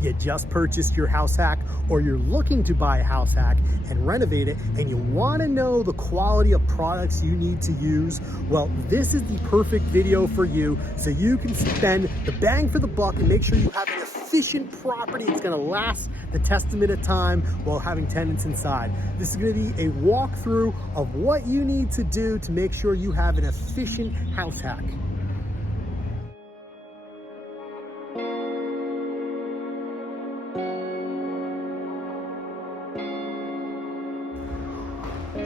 you just purchased your house hack, or you're looking to buy a house hack and renovate it, and you want to know the quality of products you need to use, well, this is the perfect video for you, so you can spend the bang for the buck and make sure you have an efficient property. It's going to last the testament of time while having tenants inside. This is going to be a walkthrough of what you need to do to make sure you have an efficient house hack.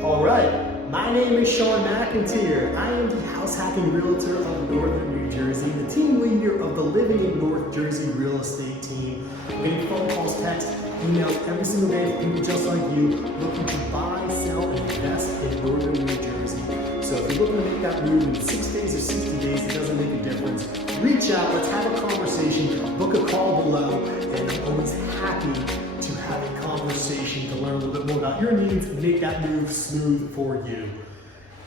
All right, my name is Shawn McEnteer. I am the house hacking realtor of Northern New Jersey, the team leader of the Living in North Jersey real estate team. We get phone calls, texts, emails every single day from people just like you looking to buy, sell, and invest in Northern New Jersey. So if you're looking to make that move in 6 days or 60 days, it doesn't make a difference. Reach out, let's have a conversation, book a call below, and I'm always happy to have a conversation to learn a little bit more about your needs and make that move smooth for you.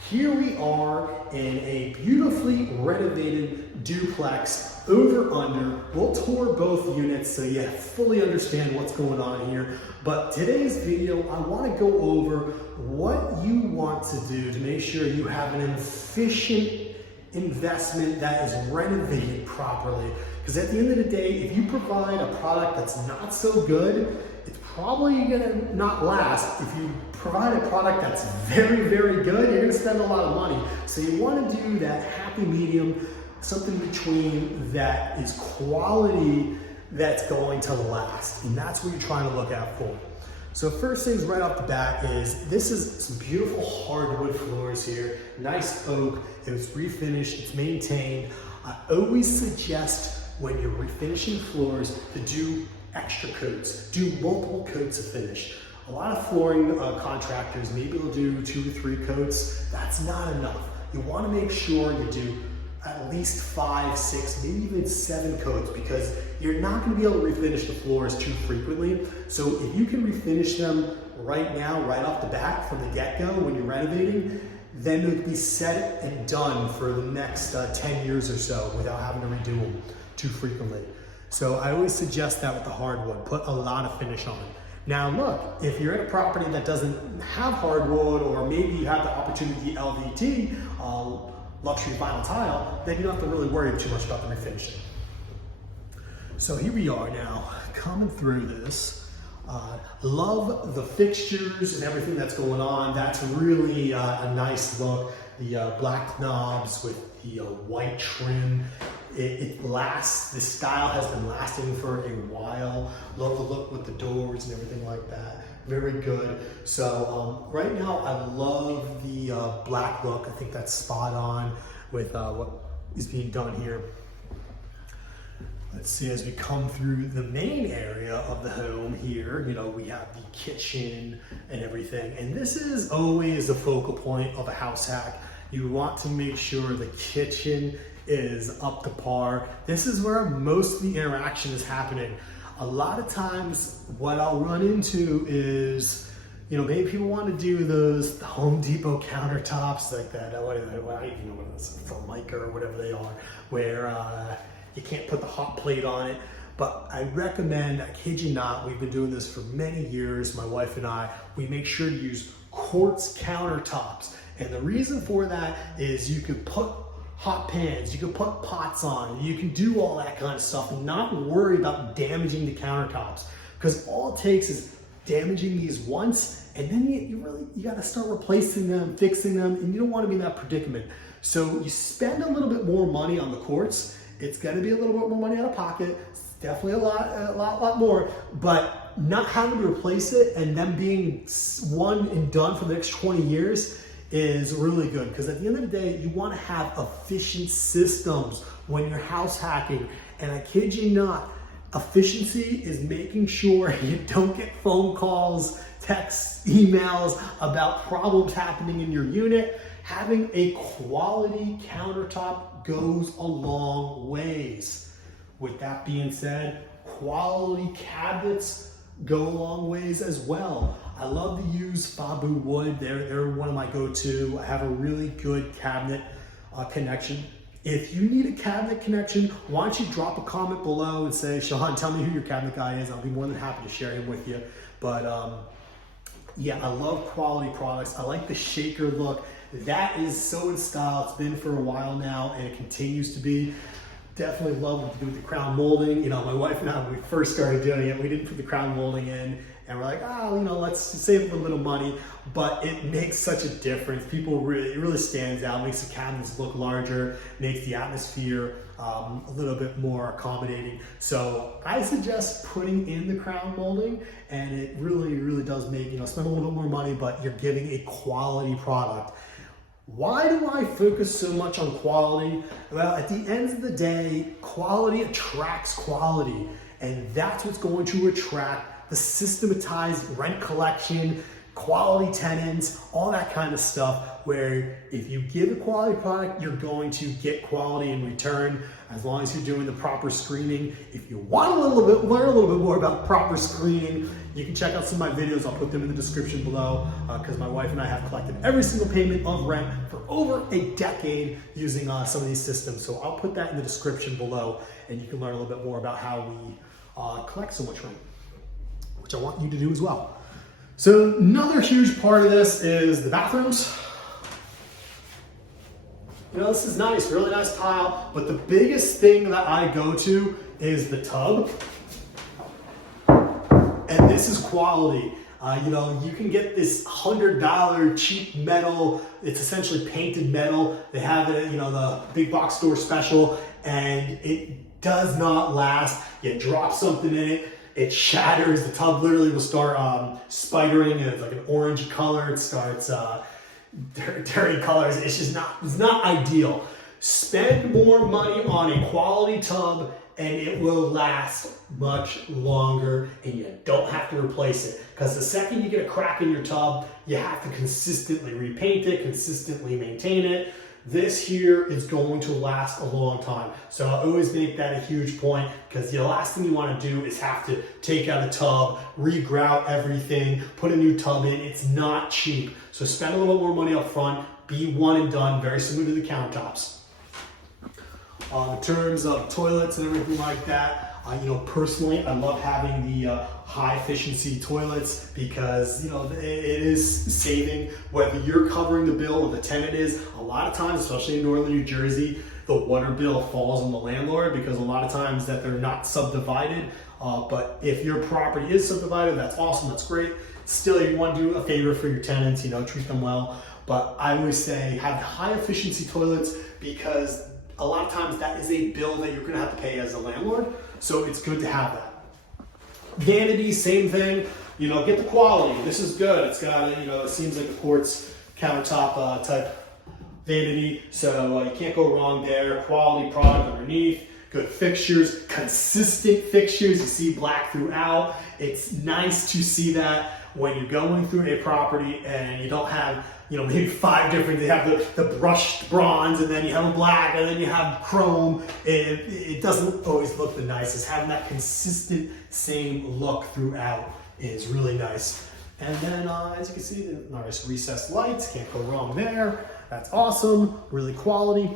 Here we are in a beautifully renovated duplex over under. We'll tour both units so you fully understand what's going on here. But today's video, I want to go over what you want to do to make sure you have an efficient investment that is renovated properly. Because at the end of the day, if you provide a product that's not so good, it's probably gonna not last. If you provide a product that's very, very good, you're gonna spend a lot of money. So you wanna do that happy medium, something between that is quality that's going to last. And that's what you're trying to look out for. So first things right off the bat is, this is some beautiful hardwood floors here, nice oak, it was refinished, it's maintained. I always suggest when you're refinishing floors to do extra coats, do multiple coats of finish. A lot of flooring contractors, maybe they'll do 2 or 3 coats. That's not enough. You wanna make sure you do at least 5, 6, maybe even 7 coats, because you're not gonna be able to refinish the floors too frequently. So if you can refinish them right now, right off the bat from the get-go when you're renovating, then it'll be set and done for the next 10 years or so without having to redo them too frequently. So I always suggest that with the hardwood, put a lot of finish on it. Now look, if you're in a property that doesn't have hardwood, or maybe you have the opportunity LVT, luxury vinyl tile, then you don't have to really worry too much about the refinishing. So here we are now, coming through this. Love the fixtures and everything that's going on. That's really a nice look. The black knobs with the white trim. It lasts, the style has been lasting for a while. Love the look with the doors and everything like that. Very good. So right now I love the black look. I think that's spot on with what is being done here. Let's see, as we come through the main area of the home here, you know, we have the kitchen and everything. And this is always a focal point of a house hack. You want to make sure the kitchen is up to par. This is where most of the interaction is happening. A lot of times what I'll run into is, you know, maybe people want to do those Home Depot countertops like that. I don't even know what it is, Formica or whatever they are, where you can't put the hot plate on it. But I recommend, I kid you not, we've been doing this for many years, my wife and I, we make sure to use quartz countertops. And the reason for that is you can put hot pans, you can put pots on, you can do all that kind of stuff and not worry about damaging the countertops. Because all it takes is damaging these once, and then you gotta start replacing them, fixing them, and you don't wanna be in that predicament. So you spend a little bit more money on the quartz. It's gonna be a little bit more money out of pocket. It's definitely a lot more, but not having to replace it and them being one and done for the next 20 years is really good, because at the end of the day, you want to have efficient systems when you're house hacking. And I kid you not, efficiency is making sure you don't get phone calls, texts, emails about problems happening in your unit. Having a quality countertop goes a long ways. With that being said, quality cabinets go a long ways as well. I love to use Fabu wood. They're one of my go-to. I have a really good cabinet connection. If you need a cabinet connection, why don't you drop a comment below and say, Shawn, tell me who your cabinet guy is. I'll be more than happy to share him with you. But yeah, I love quality products. I like the shaker look. That is so in style. It's been for a while now and it continues to be. Definitely love what to do with the crown molding. You know, my wife and I, when we first started doing it, we didn't put the crown molding in. And we're like, oh, you know, let's save a little bit of money, but it makes such a difference. It really stands out, makes the cabinets look larger, makes the atmosphere a little bit more accommodating. So I suggest putting in the crown molding, and it really does make, you know, spend a little bit more money, but you're getting a quality product. Why do I focus so much on quality? Well, at the end of the day, quality attracts quality, and that's what's going to attract the systematized rent collection, quality tenants, all that kind of stuff, where if you give a quality product, you're going to get quality in return, as long as you're doing the proper screening. If you want learn a little bit more about proper screening, you can check out some of my videos. I'll put them in the description below, because my wife and I have collected every single payment of rent for over a decade using some of these systems. So I'll put that in the description below, and you can learn a little bit more about how we collect so much rent, which I want you to do as well. So another huge part of this is the bathrooms. You know, this is nice, really nice tile, but the biggest thing that I go to is the tub. And this is quality. You know, you can get this $100 cheap metal. It's essentially painted metal. They have it at, you know, the big box store special, and it does not last. You drop something in it, it shatters. The tub literally will start spidering, and it's like an orange color. It starts dirty colors. It's just it's not ideal. Spend more money on a quality tub and it will last much longer, and you don't have to replace it. Because the second you get a crack in your tub, you have to consistently repaint it, consistently maintain it. This here is going to last a long time. So I always make that a huge point, because the last thing you want to do is have to take out a tub, re-grout everything, put a new tub in. It's not cheap. So spend a little more money up front, be one and done, very similar to the countertops. In terms of toilets and everything like that, you know, personally, I love having the high efficiency toilets, because, you know, it is saving, whether you're covering the bill or the tenant is. A lot of times, especially in northern New Jersey, the water bill falls on the landlord, because a lot of times that they're not subdivided. But if your property is subdivided, that's awesome, that's great. Still, you want to do a favor for your tenants, you know, treat them well. But I always say have high efficiency toilets, because a lot of times that is a bill that you're going to have to pay as a landlord. So it's good to have that. Vanity, same thing. You know, get the quality. This is good. It's got, you know, it seems like a quartz countertop type vanity. So you can't go wrong there. Quality product underneath. Good fixtures, consistent fixtures. You see black throughout. It's nice to see that when you're going through a property and you don't have, you know, maybe 5 different, they have the brushed bronze, and then you have a black, and then you have chrome. It doesn't always look the nicest. Having that consistent same look throughout is really nice. And then as you can see, the nice recessed lights, can't go wrong there. That's awesome, really quality.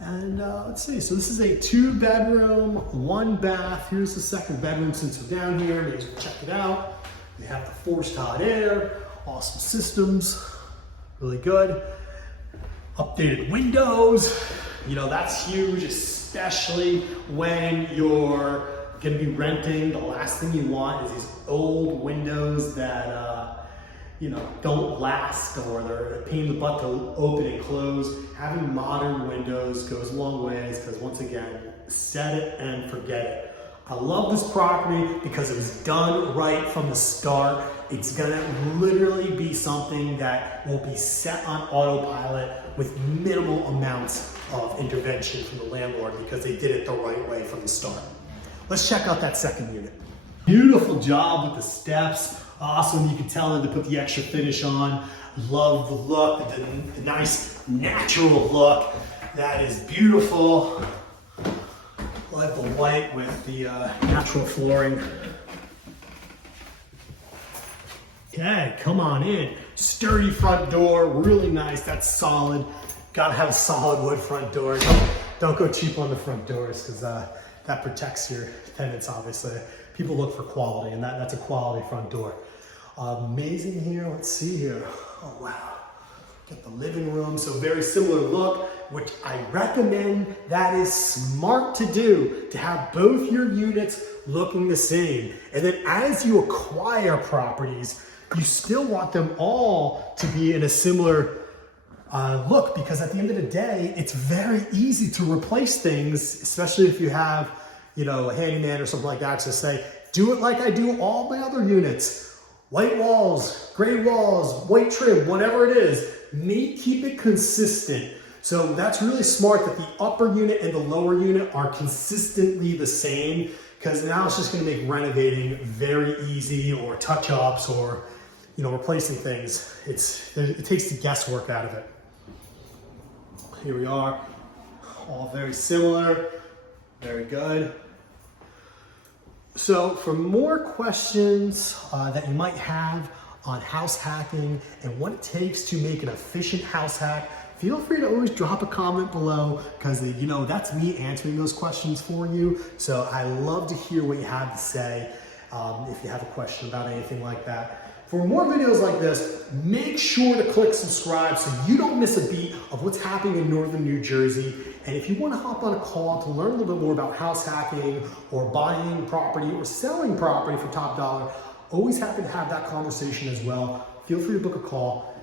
And let's see, so this is a 2-bedroom, 1 bath. Here's the second bedroom since we're down here. Maybe check it out. They have the forced hot air, awesome systems, really good. Updated windows, you know, that's huge, especially when you're gonna be renting. The last thing you want is these old windows that, you know, don't last, or they're a pain in the butt to open and close. Having modern windows goes a long ways, because once again, set it and forget it. I love this property because it was done right from the start. It's gonna literally be something that will be set on autopilot with minimal amounts of intervention from the landlord, because they did it the right way from the start. Let's check out that second unit. Beautiful job with the steps. Awesome, you can tell them to put the extra finish on. Love the look, the nice natural look. That is beautiful. Like the white with the natural flooring. Okay, come on in. Sturdy front door, really nice, that's solid. Gotta have a solid wood front door. Don't go cheap on the front doors because that protects your tenants, obviously. People look for quality, and that's a quality front door. Amazing here, let's see here. Oh, wow. Get the living room, so very similar look, which I recommend. That is smart to do, to have both your units looking the same. And then as you acquire properties, you still want them all to be in a similar look, because at the end of the day, it's very easy to replace things, especially if you have, you know, a handyman or something like that, to say, do it like I do all my other units. White walls, gray walls, white trim, whatever it is, keep it consistent. So that's really smart that the upper unit and the lower unit are consistently the same, because now it's just going to make renovating very easy, or touch-ups, or, you know, replacing things. It takes the guesswork out of it. Here we are, all very similar, very good. So for more questions that you might have on house hacking and what it takes to make an efficient house hack, feel free to always drop a comment below, because you know, that's me answering those questions for you. So I love to hear what you have to say if you have a question about anything like that. For more videos like this, make sure to click subscribe so you don't miss a beat of what's happening in northern New Jersey. And if you want to hop on a call to learn a little bit more about house hacking, or buying property, or selling property for top dollar, always happy to have that conversation as well. Feel free to book a call.